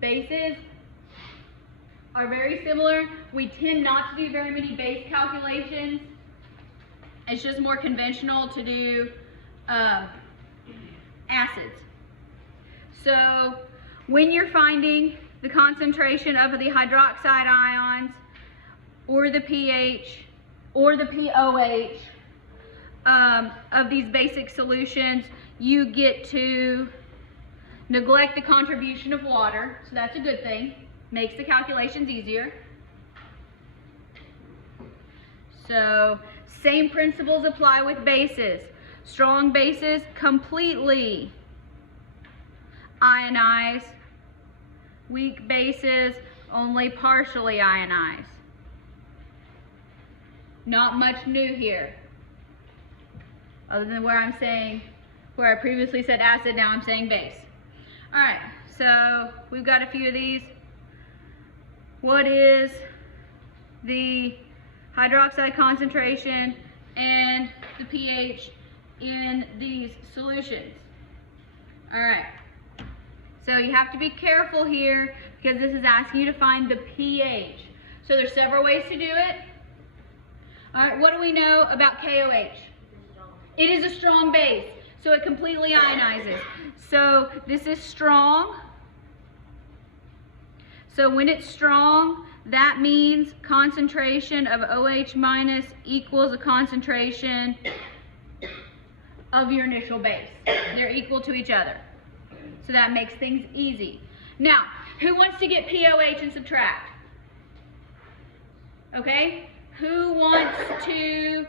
bases are very similar. We tend not to do very many base calculations. It's just more conventional to do acids. So when you're finding the concentration of the hydroxide ions or the pH or the pOH of these basic solutions, you get to neglect the contribution of water, so that's a good thing. Makes the calculations easier. So same principles apply with bases. Strong bases completely ionize. Weak bases only partially ionize. Not much new here. Other than where I'm saying, where I previously said acid, now I'm saying base. All right, so we've got a few of these. What is the hydroxide concentration and the pH in these solutions? All right, so you have to be careful here because this is asking you to find the pH. So there's several ways to do it. All right, what do we know about KOH? It is a strong base, so it completely ionizes. So this is strong. So when it's strong, that means concentration of OH minus equals a concentration of your initial base. They're equal to each other. So that makes things easy. Now, who wants to get pOH and subtract? Okay? Who wants to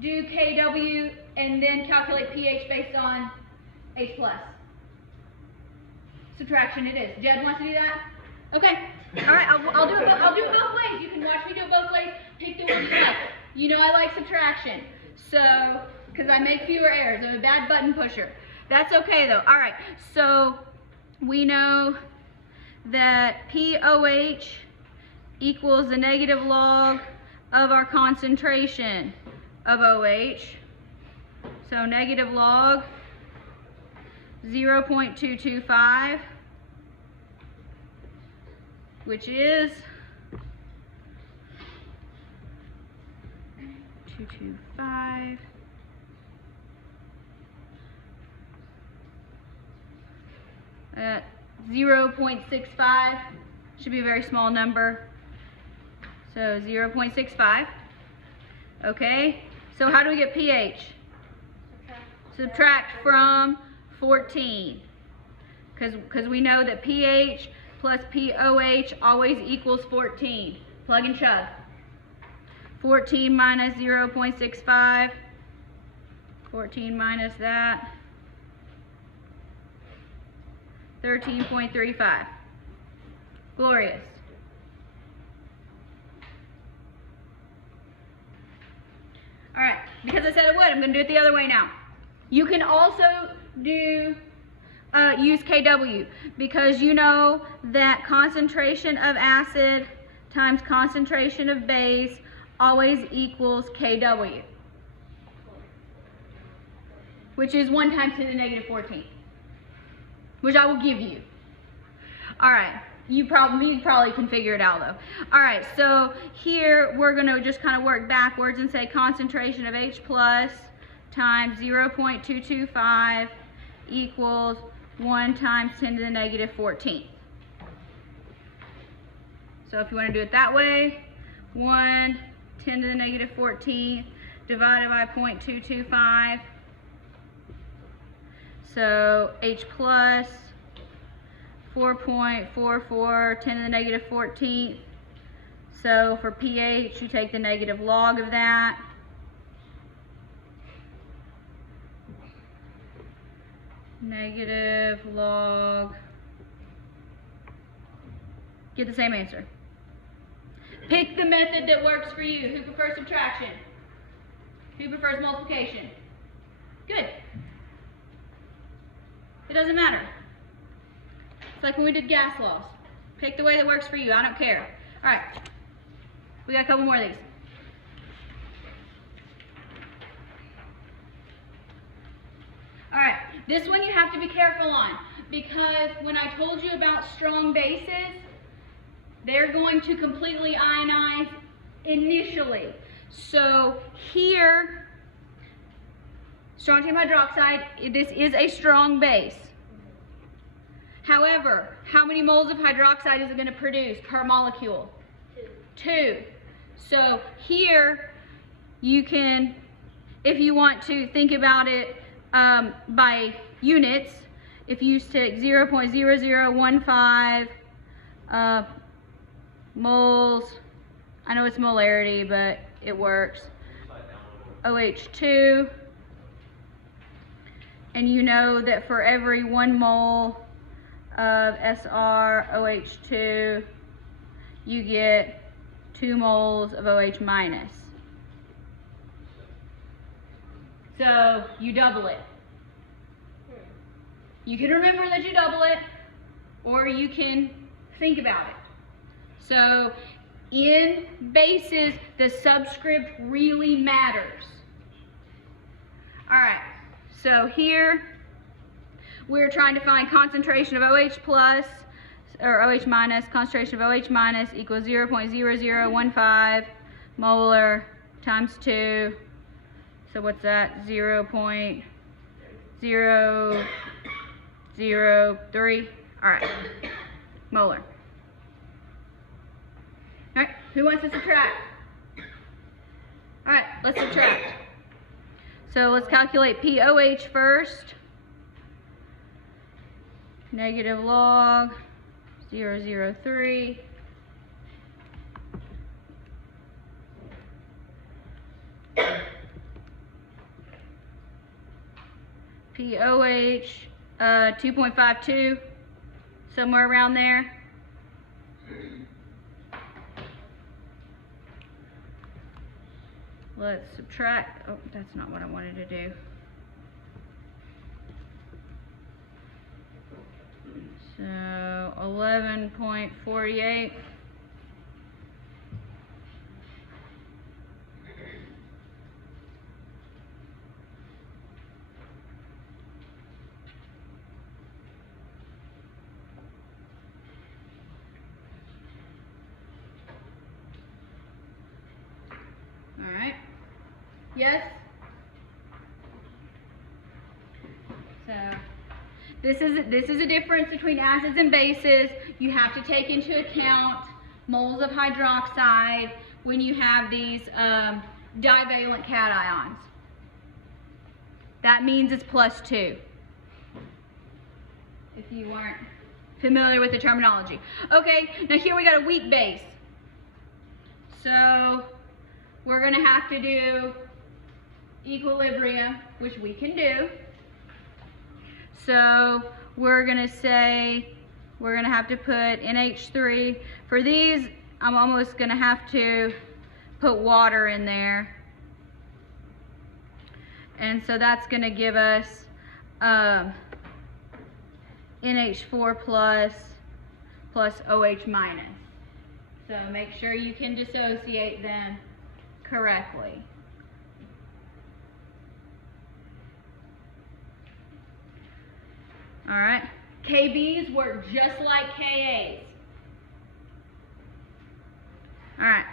do KW and then calculate pH based on H plus? Subtraction it is. Jed wants to do that? Okay. All right, I'll do it both ways. You can watch me do it both ways. Pick the one you like. You know I like subtraction. So, because I make fewer errors. I'm a bad button pusher. That's okay though. All right, so we know that pOH equals the negative log of our concentration of OH. So negative log 0.225, which is 225 0.65, should be a very small number. So 0.65. Okay, so how do we get pH? Subtract from 14. Because we know that pH plus pOH always equals 14. Plug and chug. 14 minus 0.65. 14 minus that. 13.35. Glorious. All right, because I said I would, I'm going to do it the other way now. You can also do use KW because you know that concentration of acid times concentration of base always equals KW, which is 1 times 10 to the negative 14, which I will give you. All right. You probably can figure it out though. All right, so here we're gonna just kind of work backwards and say concentration of H plus times 0.225 equals 1 times 10 to the negative 14. So if you want to do it that way, 1 10 to the negative 14 divided by 0.225. So H plus 4.44 10 to the negative 14th. So for pH, you take the negative log of that. Negative log. Get the same answer. Pick the method that works for you. Who prefers subtraction? Who prefers multiplication? Good. It doesn't matter. It's like when we did gas laws. Pick the way that works for you. I don't care. All right. We got a couple more of these. All right. This one you have to be careful on because when I told you about strong bases, they're going to completely ionize initially. So here, strontium hydroxide, this is a strong base. However, how many moles of hydroxide is it going to produce per molecule? 2. So here, you can, if you want to think about it by units, if you take 0.0015 moles, I know it's molarity, but it works, OH2, and you know that for every 1 mole of SrOH2, you get 2 moles of OH minus. So you double it. You can remember that you double it, or you can think about it. So in bases, the subscript really matters. All right, so here we're trying to find concentration of OH plus, or OH minus, concentration of OH minus equals 0.0015 molar times 2. So what's that? 0.003. All right, molar. All right, who wants to subtract? All right, let's subtract. So let's calculate POH first. Negative log 0.003. POH 2.52, somewhere around there. Let's subtract. Oh, that's not what I wanted to do. So 11.48. All right. Yes? So this is a difference between acids and bases. You have to take into account moles of hydroxide when you have these divalent cations. That means it's +2, if you weren't familiar with the terminology. Okay, now here we got a weak base. So we're going to have to do equilibrium, which we can do. So we're going to say we're going to have to put NH3. For these, I'm almost going to have to put water in there. And so that's going to give us NH4 plus OH minus. So make sure you can dissociate them correctly. All right, KBs work just like KAs. All right.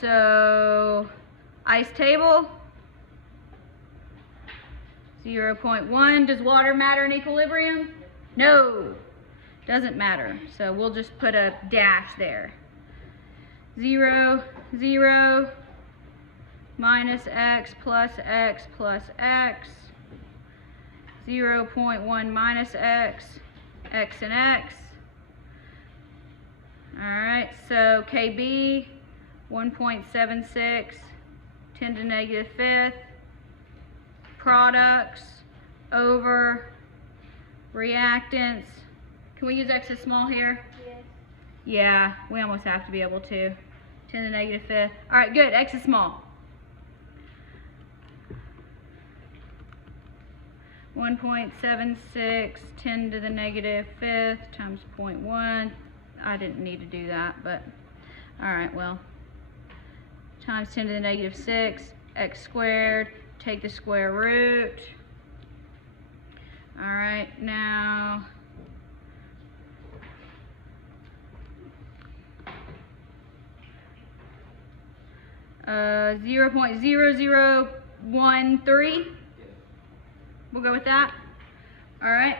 So ice table, 0.1. Does water matter in equilibrium? No, doesn't matter. So we'll just put a dash there. 0, 0, minus x plus x plus x, 0.1 minus x, x and x. All right, so KB, 1.76, 10 to the -5th, products over reactants. Can we use x as small here? Yes. Yeah, we almost have to be able to. 10 to the -5th. All right, good, x is small. 1.76, 10 to the -5th times 0.1. I didn't need to do that, but all right, well, times 10 to the -6, x squared, take the square root, All right, now uh, 0.0013. We'll go with that. All right,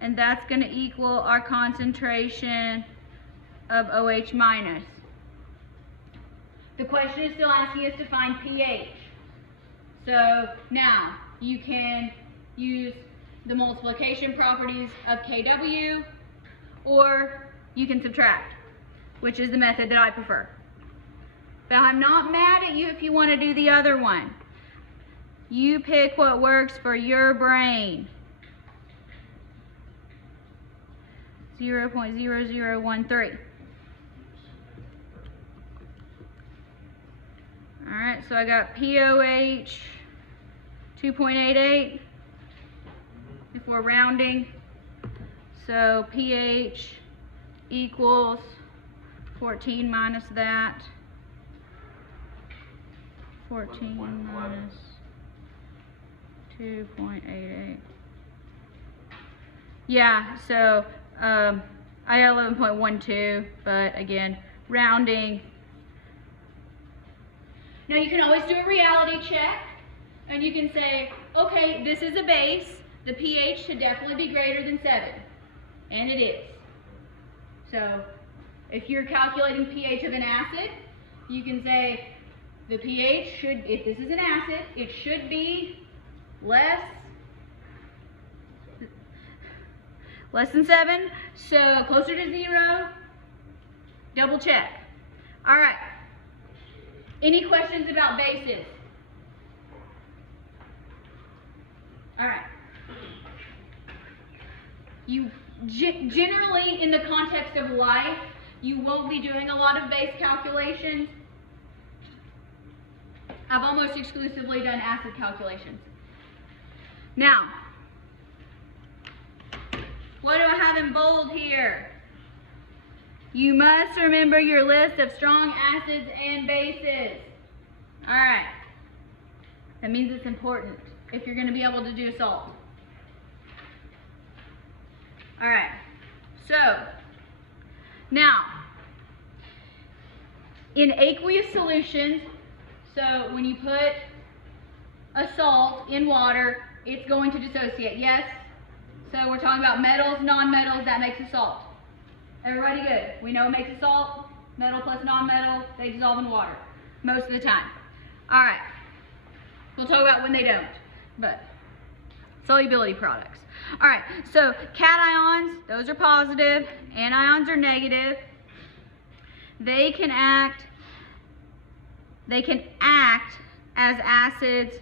and that's going to equal our concentration of OH minus. The question is still asking us to find pH. So now you can use the multiplication properties of Kw, or you can subtract, which is the method that I prefer. But I'm not mad at you if you want to do the other one. You pick what works for your brain. 0.0013. All right, so I got POH 2.88 if we're rounding. So pH equals 14 minus that. 14 minus 2.88. Yeah, so I got 11.12, but again, rounding. Now you can always do a reality check, and you can say, okay, this is a base. The pH should definitely be greater than 7, and it is. So if you're calculating pH of an acid, you can say the pH should, if this is an acid, it should be less than 7, so closer to 0. Double check. All right. Any questions about bases? All right. You generally, in the context of life, you won't be doing a lot of base calculations. I've almost exclusively done acid calculations. Now, what do I have in bold here? You must remember your list of strong acids and bases. All right. That means it's important if you're going to be able to do salt. All right. So, now, in aqueous solutions, so when you put a salt in water, it's going to dissociate, yes? So we're talking about metals, non-metals, that makes a salt. Everybody good? We know it makes a salt. Metal plus non-metal, they dissolve in water most of the time. All right. We'll talk about when they don't, but solubility products. All right, so cations, those are positive, anions are negative. They can act as acids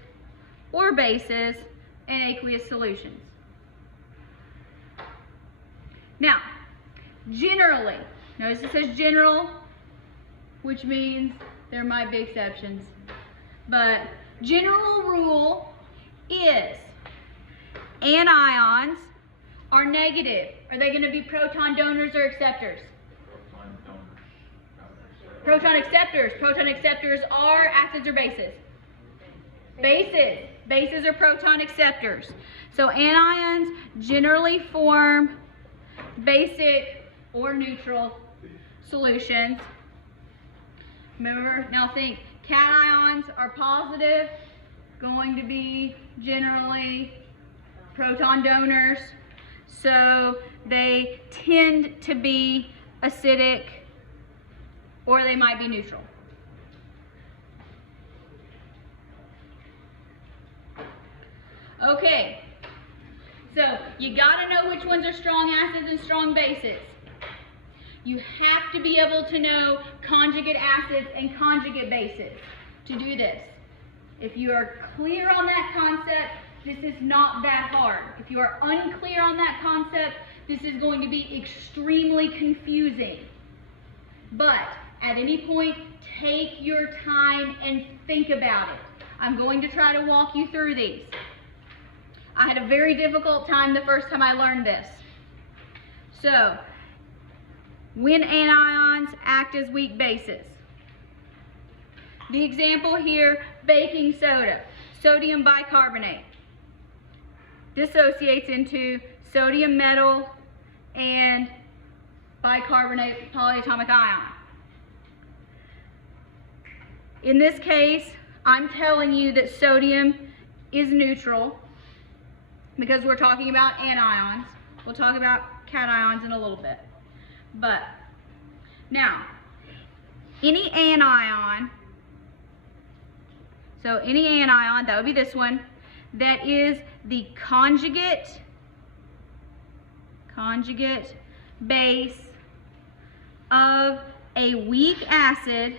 or bases in aqueous solutions. Now, generally, notice it says general, which means there might be exceptions, but general rule is anions are negative. Are they going to be proton donors or acceptors? Proton acceptors. Proton acceptors are acids or bases? Bases. Bases are proton acceptors. So anions generally form basic or neutral solutions. Remember, now think, cations are positive, going to be generally proton donors, so they tend to be acidic or they might be neutral. Okay, so you gotta know which ones are strong acids and strong bases. You have to be able to know conjugate acids and conjugate bases to do this. If you are clear on that concept, this is not that hard. If you are unclear on that concept, this is going to be extremely confusing. But at any point, take your time and think about it. I'm going to try to walk you through these. I had a very difficult time the first time I learned this. So, when anions act as weak bases. The The example here, baking soda, sodium bicarbonate. dissociates into sodium metal and bicarbonate polyatomic ion. In this case, I'm telling you that sodium is neutral because we're talking about anions. We'll talk about cations in a little bit. But now, any anion, so any anion, that would be this one, that is the conjugate base of a weak acid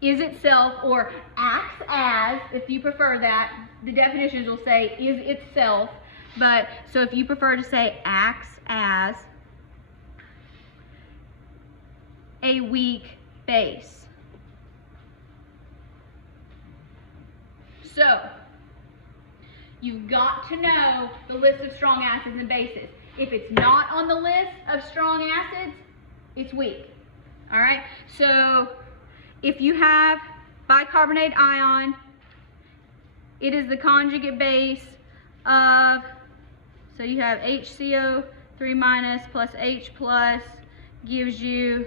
is itself, or acts as, if you prefer that, the definitions will say is itself, but so if you prefer to say acts as a weak base. So, you've got to know the list of strong acids and bases. If it's not on the list of strong acids, it's weak. All right? So, if you have bicarbonate ion, it is the conjugate base of, so you have HCO3 minus plus H plus gives you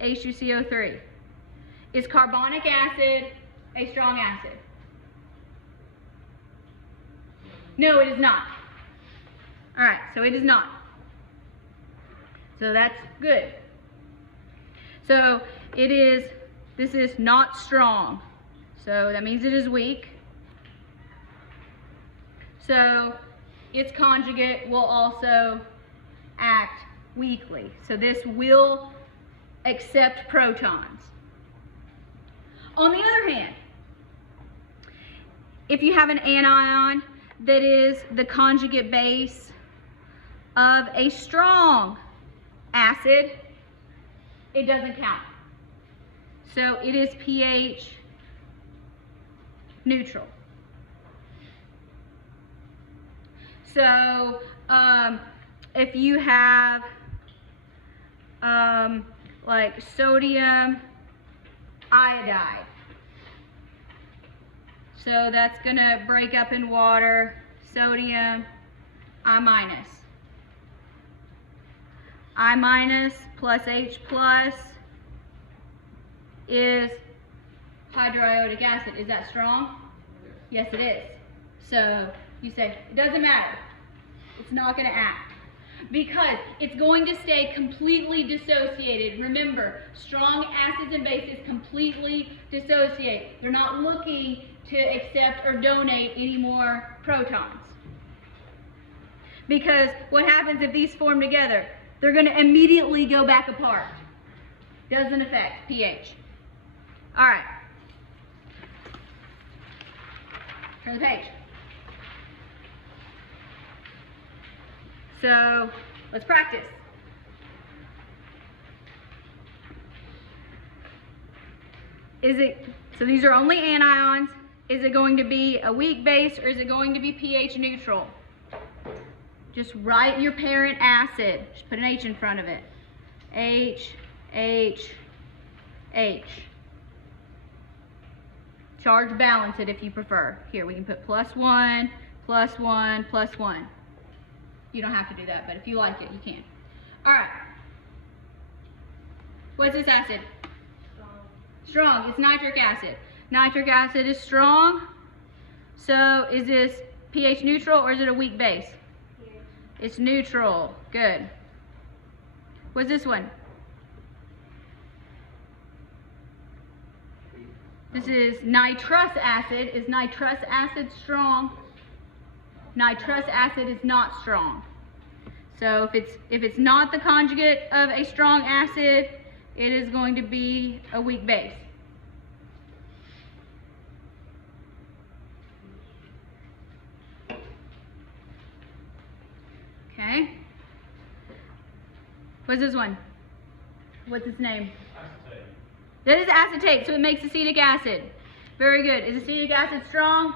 H2CO3. Is carbonic acid a strong acid? No, it is not. All right, so it is not. So that's good. So it is, this is not strong. So that means it is weak. So its conjugate will also act weakly. So this will accept protons. On the other hand, if you have an anion that is the conjugate base of a strong acid, it doesn't count. So it is pH neutral. So if you have like sodium iodide, so that's going to break up in water, sodium I minus. I minus plus H plus is hydroiodic acid. Is that strong? Yes, it is. So you say, it doesn't matter. It's not going to act. Because it's going to stay completely dissociated. Remember, strong acids and bases completely dissociate. They're not looking to accept or donate any more protons. Because what happens if these form together? They're going to immediately go back apart. Doesn't affect pH. All right. Turn the page. So let's practice. So these are only anions. Is it going to be a weak base or is it going to be pH neutral? Just write your parent acid. Just put an H in front of it. H, H, H. Charge balance it if you prefer. Here, we can put +1, +1, +1. You don't have to do that, but if you like it, you can. All right. What's this acid? Strong. It's nitric acid. Nitric acid is strong. So is this pH neutral or is it a weak base? pH. It's neutral. Good. What's this one? This is nitrous acid. Is nitrous acid strong? Nitrous acid is not strong. So if it's not the conjugate of a strong acid, it is going to be a weak base. Okay. What's this one? What's its name? Acetate. That is acetate, so it makes acetic acid. Very good. Is acetic acid strong?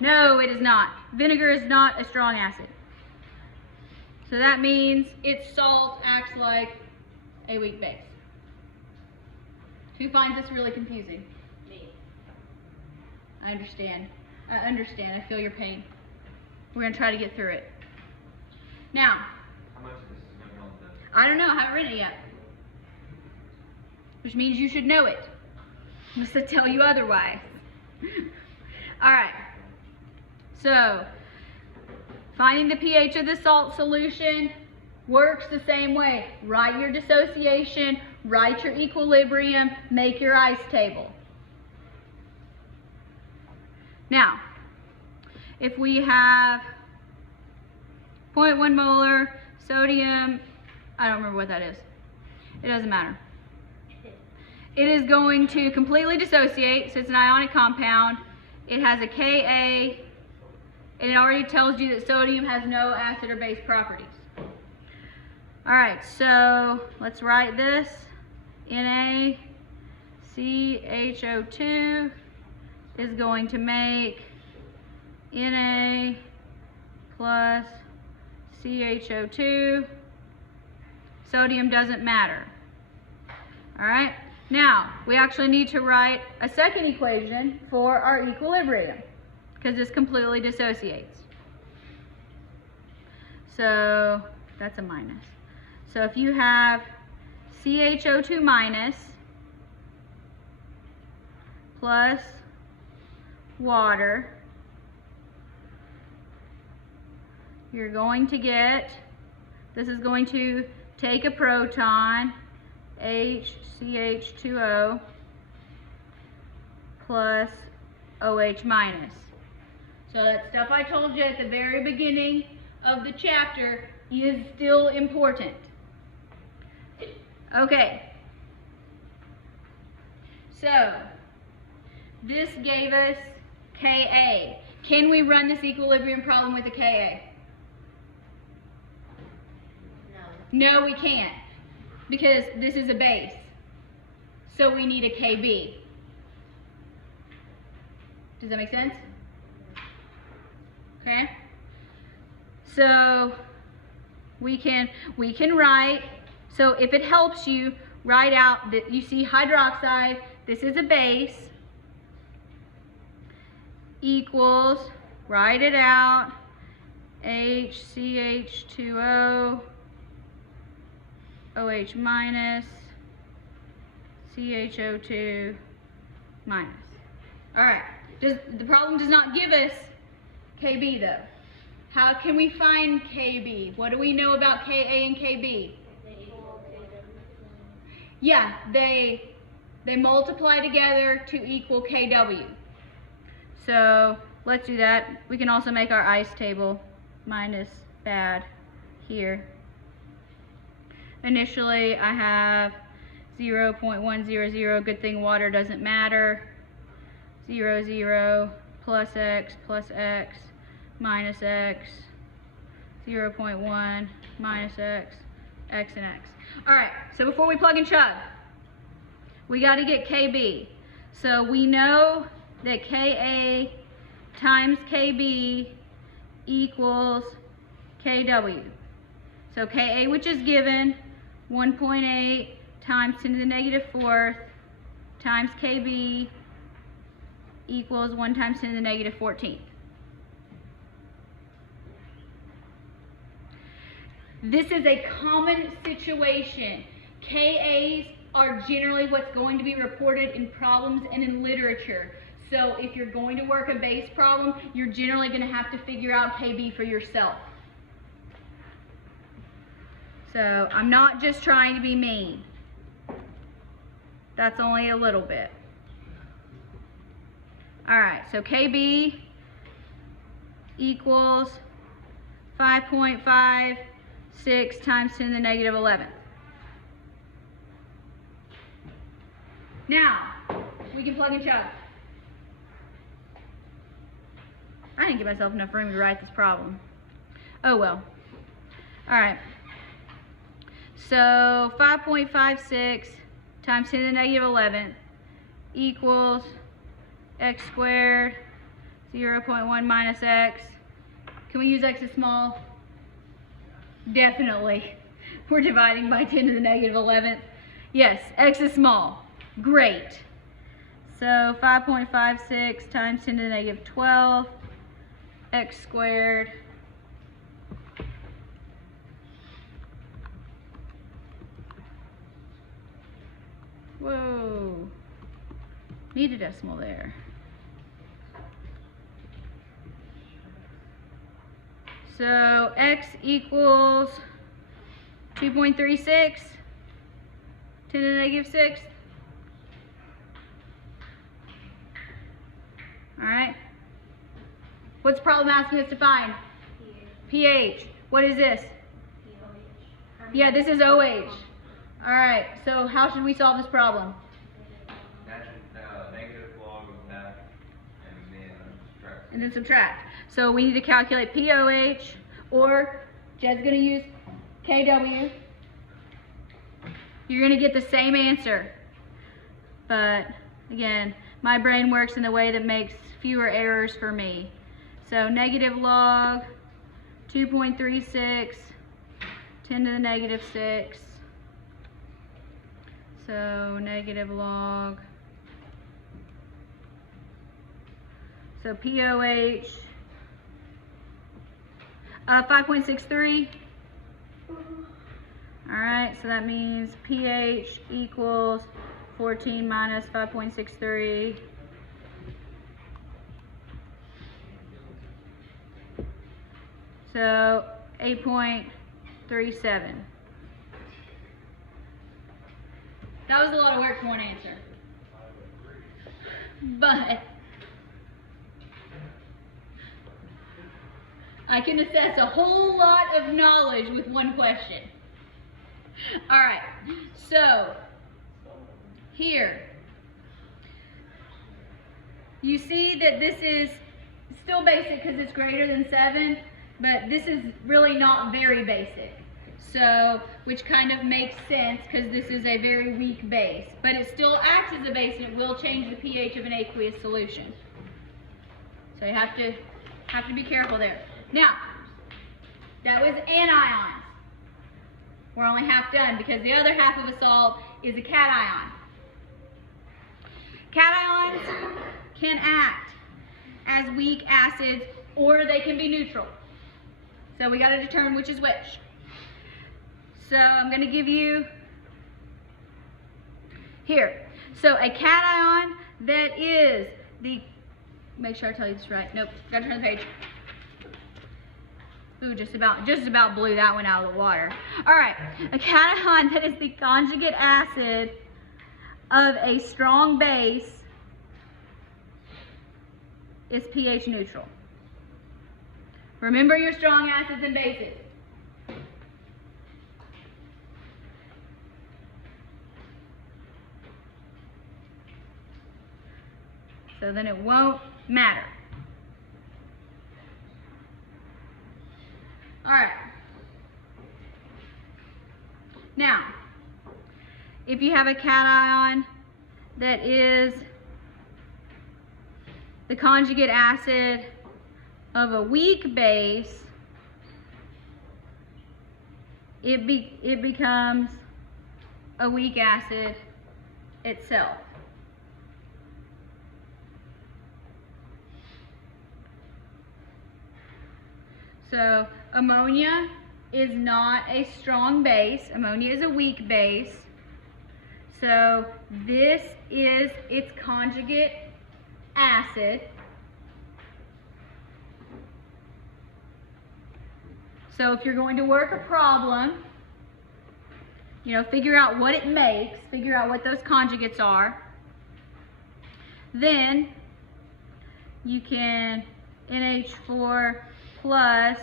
No, it is not. Vinegar is not a strong acid. So that means its salt acts like a weak base. Who finds this really confusing? Me. I understand. I feel your pain. We're going to try to get through it. Now, How much of this is going to be on the... I don't know. I haven't written it yet. Which means you should know it. I'm just to tell you otherwise. Alright. So, finding the pH of the salt solution works the same way. Write your dissociation, write your equilibrium, make your ice table. Now, if we have 0.1 molar sodium, I don't remember what that is. It doesn't matter. It is going to completely dissociate, so it's an ionic compound. It has a Ka, and it already tells you that sodium has no acid or base properties. Alright, so let's write this. NaCHO2 is going to make Na plus CHO2. Sodium doesn't matter. Alright, now we actually need to write a second equation for our equilibrium because this completely dissociates. So that's a minus. So if you have CHO2 minus plus water, you're going to get, this is going to take a proton, HCH2O plus OH minus. So that stuff I told you at the very beginning of the chapter is still important. Okay. So, this gave us Ka. Can we run this equilibrium problem with a Ka? No, we can't, because this is a base, so we need a Kb. Does that make sense? Okay. So we can write. So if it helps you, write out that you see hydroxide. This is a base. Equals. Write it out. HCH2O. OH minus, CHO2 minus. Alright, the problem does not give us Kb though. How can we find Kb? What do we know about Ka and Kb? Yeah, they multiply together to equal Kw. So let's do that. We can also make our ice table minus bad here. Initially, I have 0.100. Good thing water doesn't matter. 0, 0, plus x, minus x, 0.1, minus x, x and x. Alright, so before we plug and chug, we got to get Kb. So we know that Ka times Kb equals Kw. So Ka, which is given, 1.8 times 10 to the negative 4th times Kb equals 1 times 10 to the negative 14th. This is a common situation. Kas are generally what's going to be reported in problems and in literature. So if you're going to work a base problem, you're generally going to have to figure out Kb for yourself. So I'm not just trying to be mean. That's only a little bit. Alright, so Kb equals 5.56 times 10 to the negative 11th. Now, we can plug and chug. I didn't give myself enough room to write this problem. Oh well. Alright. So 5.56 times 10 to the negative 11th equals x squared, 0.1 minus x. Can we use x as small? Definitely. We're dividing by 10 to the negative 11th. Yes, x is small. Great. So 5.56 times 10 to the negative 12 x squared whoa, need a decimal there. So x equals 2.36, 10 to the negative 6. All right. What's the problem asking us to find? pH. What is this? Yeah, this is OH. All right. So how should we solve this problem? Negative log of that, and then subtract. And then subtract. So we need to calculate POH, or Jed's going to use KW. You're going to get the same answer. But again, my brain works in a way that makes fewer errors for me. So negative log 2.36, 10 to the negative 6. So negative log. So POH, 5.63. All right, so that means pH equals 14 minus 5.63. So 8.37. That was a lot of work for one answer. But I can assess a whole lot of knowledge with one question. All right, so here, you see that this is still basic because it's greater than 7, but this is really not very basic. So, which kind of makes sense because this is a very weak base, but it still acts as a base and it will change the pH of an aqueous solution. So you have to be careful there. Now, that was anions. We're only half done because the other half of a salt is a cation. Cations can act as weak acids or they can be neutral. So we got to determine which is which. So I'm going to give you here. So a cation that is the, make sure I tell you this right. Nope, got to turn the page. Ooh, just about blew that one out of the water. All right, a cation that is the conjugate acid of a strong base is pH neutral. Remember your strong acids and bases. So then it won't matter. All right. Now, if you have a cation that is the conjugate acid of a weak base, it becomes a weak acid itself. So ammonia is not a strong base. Ammonia is a weak base. So this is its conjugate acid. So if you're going to work a problem, you know, figure out what it makes, figure out what those conjugates are, then you can NH4 plus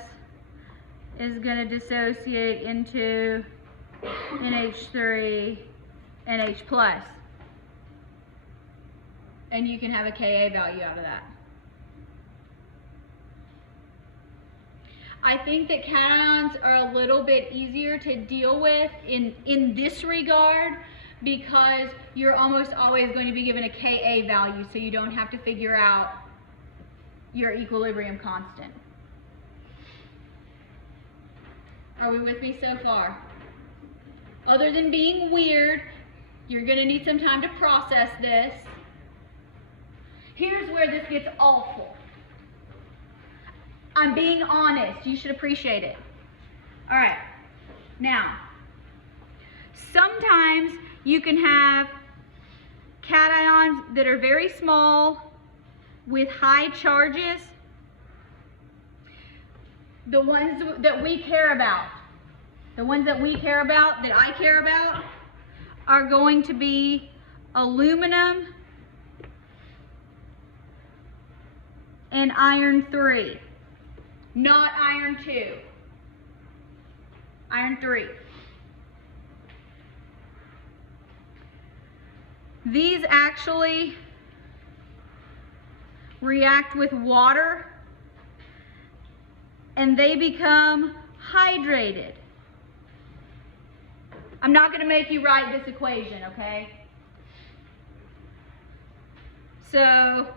is going to dissociate into NH3 NH plus, and you can have a Ka value out of that. I think that cations are a little bit easier to deal with in this regard because you're almost always going to be given a Ka value, so you don't have to figure out your equilibrium constant. Are we with me so far? Other than being weird, you're going to need some time to process this. Here's where this gets awful. I'm being honest. You should appreciate it. All right. Now, sometimes you can have cations that are very small with high charges. The ones that we care about, that I care about, are going to be aluminum and iron 3, not iron 2, iron 3. These actually react with water and they become hydrated. I'm not going to make you write this equation, okay? So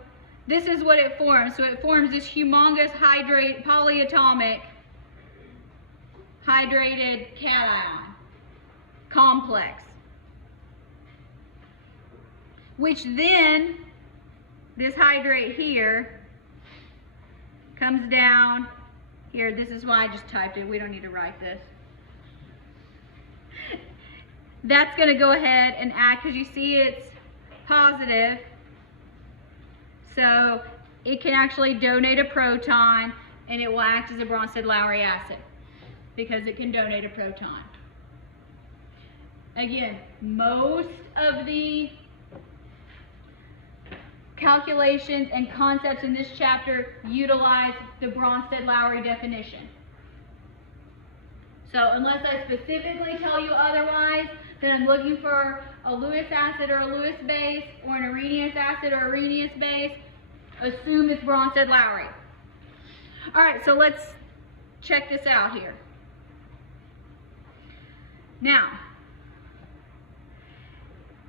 this is what it forms. So it forms this humongous polyatomic hydrated cation complex, which then this hydrate here comes down here. This is why I just typed it. We don't need to write this. That's going to go ahead and act, because you see it's positive, so it can actually donate a proton and it will act as a Bronsted-Lowry acid because it can donate a proton. Again, most of the calculations and concepts in this chapter utilize the Bronsted-Lowry definition. So unless I specifically tell you otherwise, then I'm looking for a Lewis acid or a Lewis base, or an Arrhenius acid or Arrhenius base, assume it's Bronsted-Lowry. All right, so let's check this out here. Now,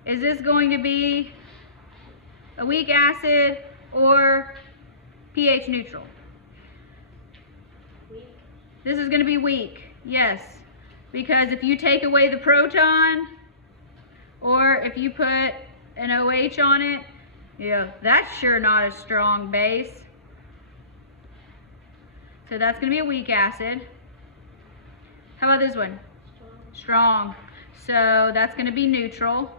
is this going to be a weak acid or pH neutral? Weak. This is going to be weak, yes. Because if you take away the proton, or if you put an OH on it, yeah, that's sure not a strong base. So that's going to be a weak acid. How about this one? Strong. So that's going to be neutral.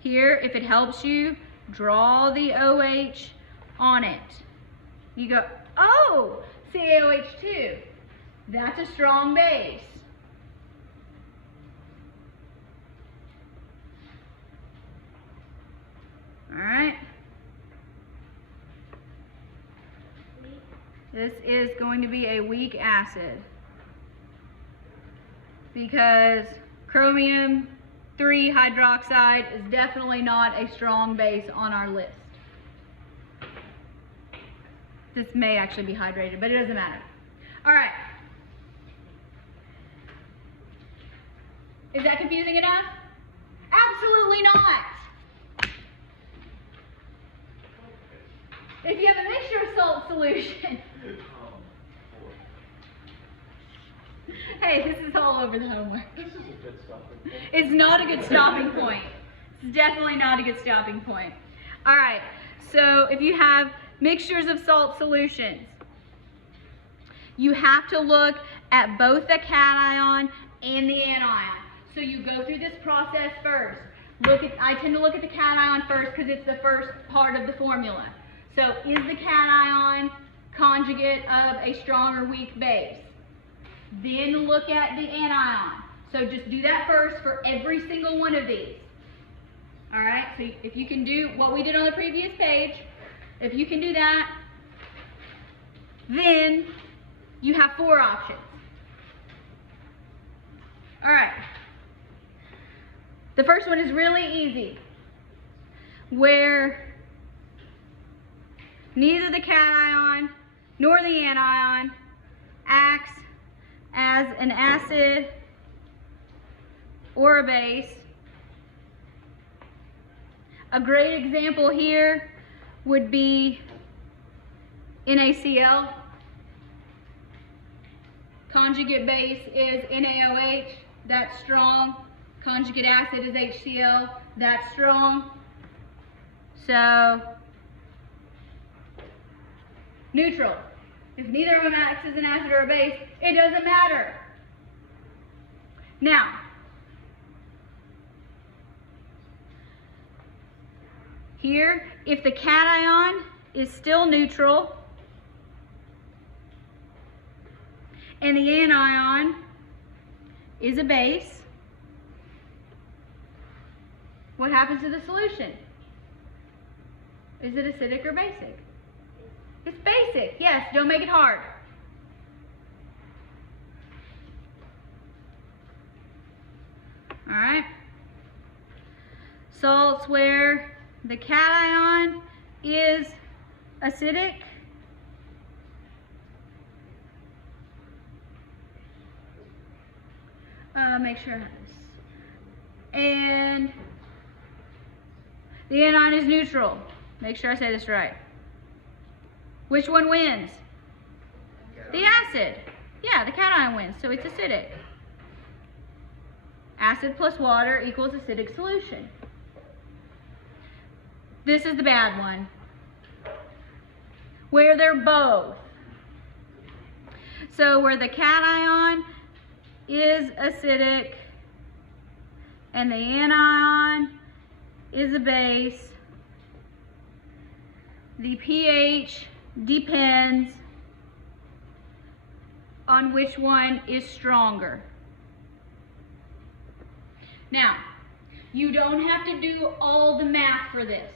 Here, if it helps you, draw the OH on it. You go, oh, CaOH2. That's a strong base. All right. This is going to be a weak acid because chromium 3 hydroxide is definitely not a strong base on our list. This may actually be hydrated, but it doesn't matter. All right. Is that confusing enough? Absolutely not. If you have a mixture of salt solution. Hey, this is all over the homework. This is a good stopping point. It's not a good stopping point. It's definitely not a good stopping point. All right, so if you have mixtures of salt solutions, you have to look at both the cation and the anion. So you go through this process first. I tend to look at the cation first because it's the first part of the formula. So is the cation conjugate of a strong or weak base? Then look at the anion. So just do that first for every single one of these. All right, so if you can do what we did on the previous page, if you can do that, then you have 4 options. All right. The first one is really easy, where neither the cation nor the anion acts as an acid or a base. A great example here would be NaCl. Conjugate base is NaOH, that's strong. Conjugate acid is HCl, that's strong. So neutral. If neither of them acts as an acid or a base, it doesn't matter. Now, here, if the cation is still neutral and the anion is a base, what happens to the solution? Is it acidic or basic? It's basic, yes, don't make it hard. All right. Salts where the cation is acidic make sure I have this. And the anion is neutral. Make sure I say this right. Which one wins? The acid. Yeah, the cation wins, so it's acidic. Acid plus water equals acidic solution. This is the bad one, where they're both. So where the cation is acidic and the anion is a base, the pH depends on which one is stronger. Now, you don't have to do all the math for this.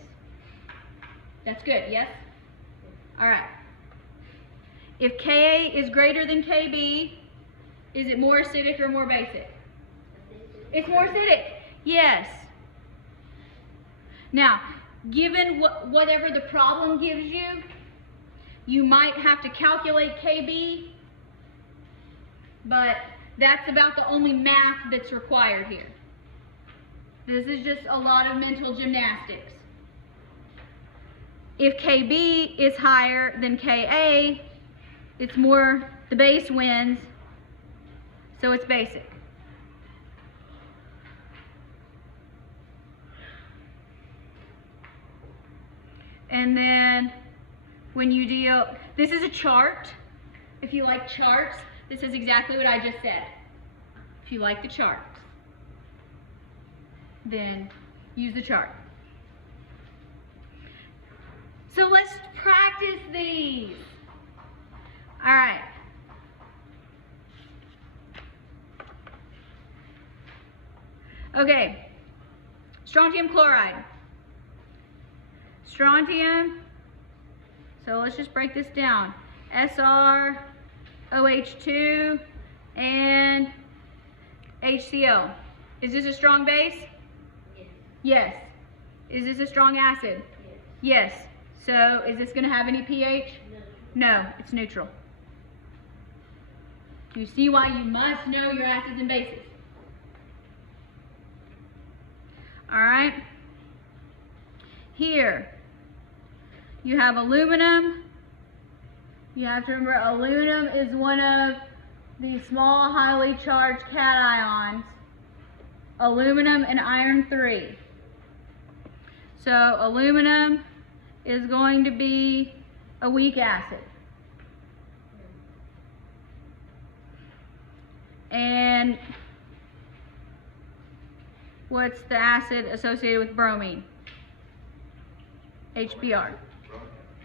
That's good, yes? All right. If Ka is greater than Kb, is it more acidic or more basic? It's more acidic, yes. Now, given whatever the problem gives you, you might have to calculate Kb, but that's about the only math that's required here. This is just a lot of mental gymnastics. If Kb is higher than Ka, it's more, the base wins, so it's basic. And then when you deal, this is a chart. If you like charts, this is exactly what I just said. If you like the charts, then use the chart. So let's practice these. All right. Okay, strontium chloride. Strontium, so let's just break this down. SrOH2 and HCl. Is this a strong base? Yes. Yes. Is this a strong acid? Yes. Yes. So is this going to have any pH? No. No, it's neutral. Do you see why you must know your acids and bases? All right. Here, you have aluminum. You have to remember aluminum is one of the small highly charged cations. Aluminum and iron 3. So aluminum is going to be a weak acid. And what's the acid associated with bromine? HBr.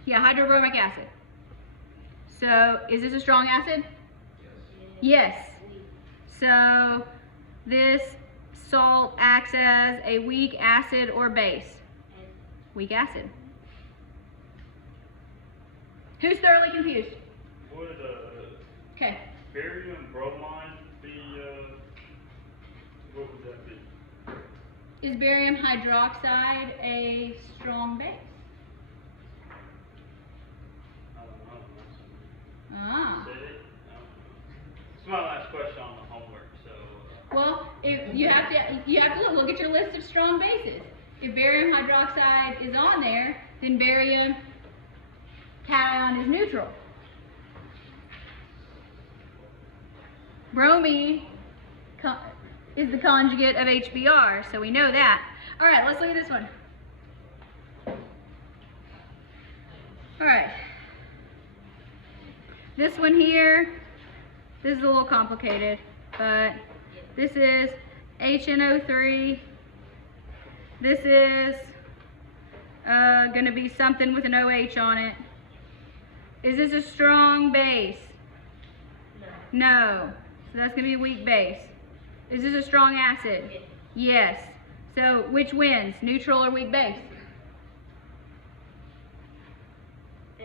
Yeah, hydrobromic acid. So, is this a strong acid? Yes. So, this salt acts as a weak acid or base? Weak acid. Who's thoroughly confused? Would Okay. barium bromide be, what would that be? Is barium hydroxide a strong base? I don't know. Ah. It's my last question on the homework, so. Well, if you have to look at your list of strong bases. If barium hydroxide is on there, then barium cation is neutral. Bromine is the conjugate of HBr, so we know that. All right, let's look at this one. All right. This one here, this is a little complicated, but this is HNO3. This is going to be something with an OH on it. Is this a strong base? No. So that's going to be a weak base. Is this a strong acid? Yes. So which wins, neutral or weak base?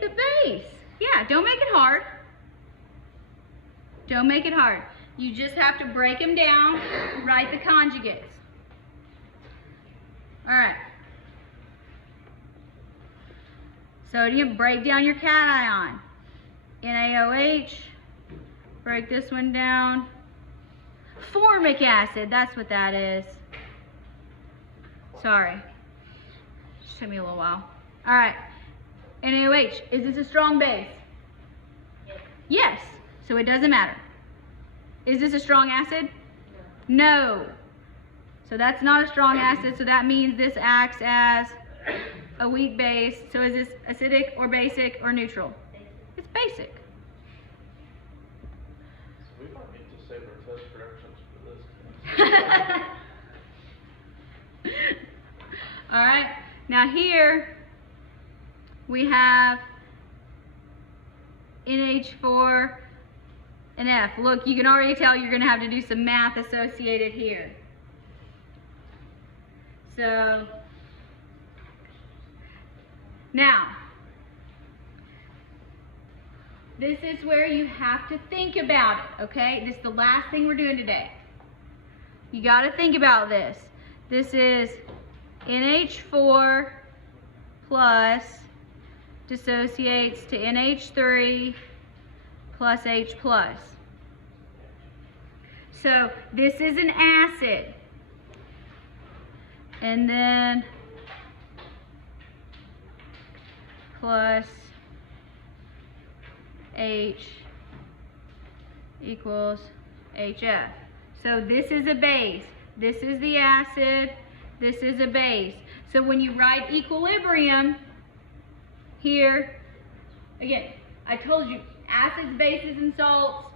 The base. Yeah, don't make it hard. Don't make it hard. You just have to break them down, write the conjugates. All right. Sodium, break down your cation. NaOH, break this one down. Formic acid, that's what that is. Sorry. Just took me a little while. All right. NaOH, is this a strong base? Yes. So it doesn't matter. Is this a strong acid? No. So that's not a strong acid, so that means this acts as a weak base. So is this acidic or basic or neutral? It's basic. So we might need to save our test reactions for this. All right. Now here we have NH4 and F. Look, you can already tell you're going to have to do some math associated here. So now, this is where you have to think about it, okay? This is the last thing we're doing today. You got to think about this. This is NH4 plus dissociates to NH3 plus H plus. So this is an acid. And then plus H equals HF. So this is a base. This is the acid. This is a base. So when you write equilibrium here, again, I told you acids, bases, and salts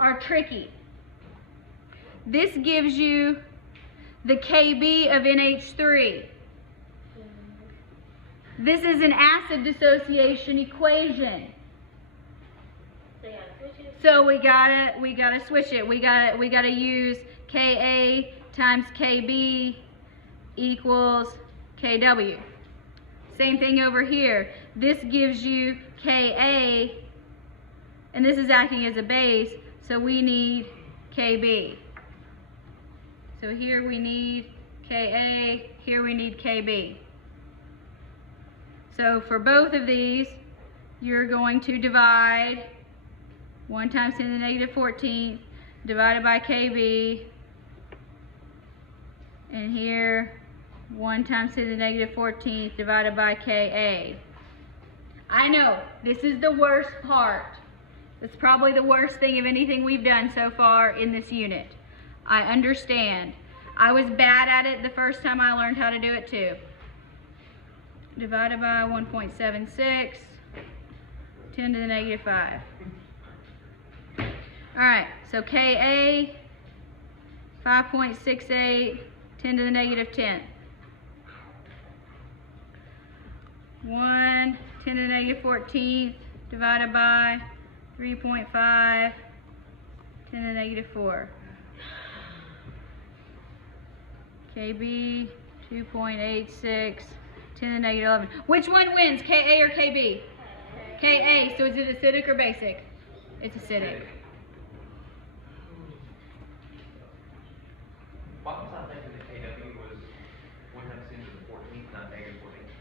are tricky. This gives you the Kb of NH3. This is an acid dissociation equation. So we gotta switch it. We gotta use Ka times Kb equals Kw. Same thing over here. This gives you Ka, and this is acting as a base, so we need Kb. So here we need Ka, here we need Kb. So for both of these, you're going to divide 1 times 10 to the negative 14th divided by Kb, and here 1 times 10 to the negative 14th divided by Ka. I know, this is the worst part. It's probably the worst thing of anything we've done so far in this unit. I understand. I was bad at it the first time I learned how to do it too. Divided by 1.76, 10 to the negative 5. Alright, so Ka, 5.68, 10 to the negative 10. 1, 10 to the negative 14th, divided by 3.5, 10 to the negative 4. Kb, 2.86, 10 to the negative 11. Which one wins, Ka or Kb? Ka, so is it acidic or basic? It's acidic. Why was I thinking that Kw was 1 times 10 to the 14th, not negative 14?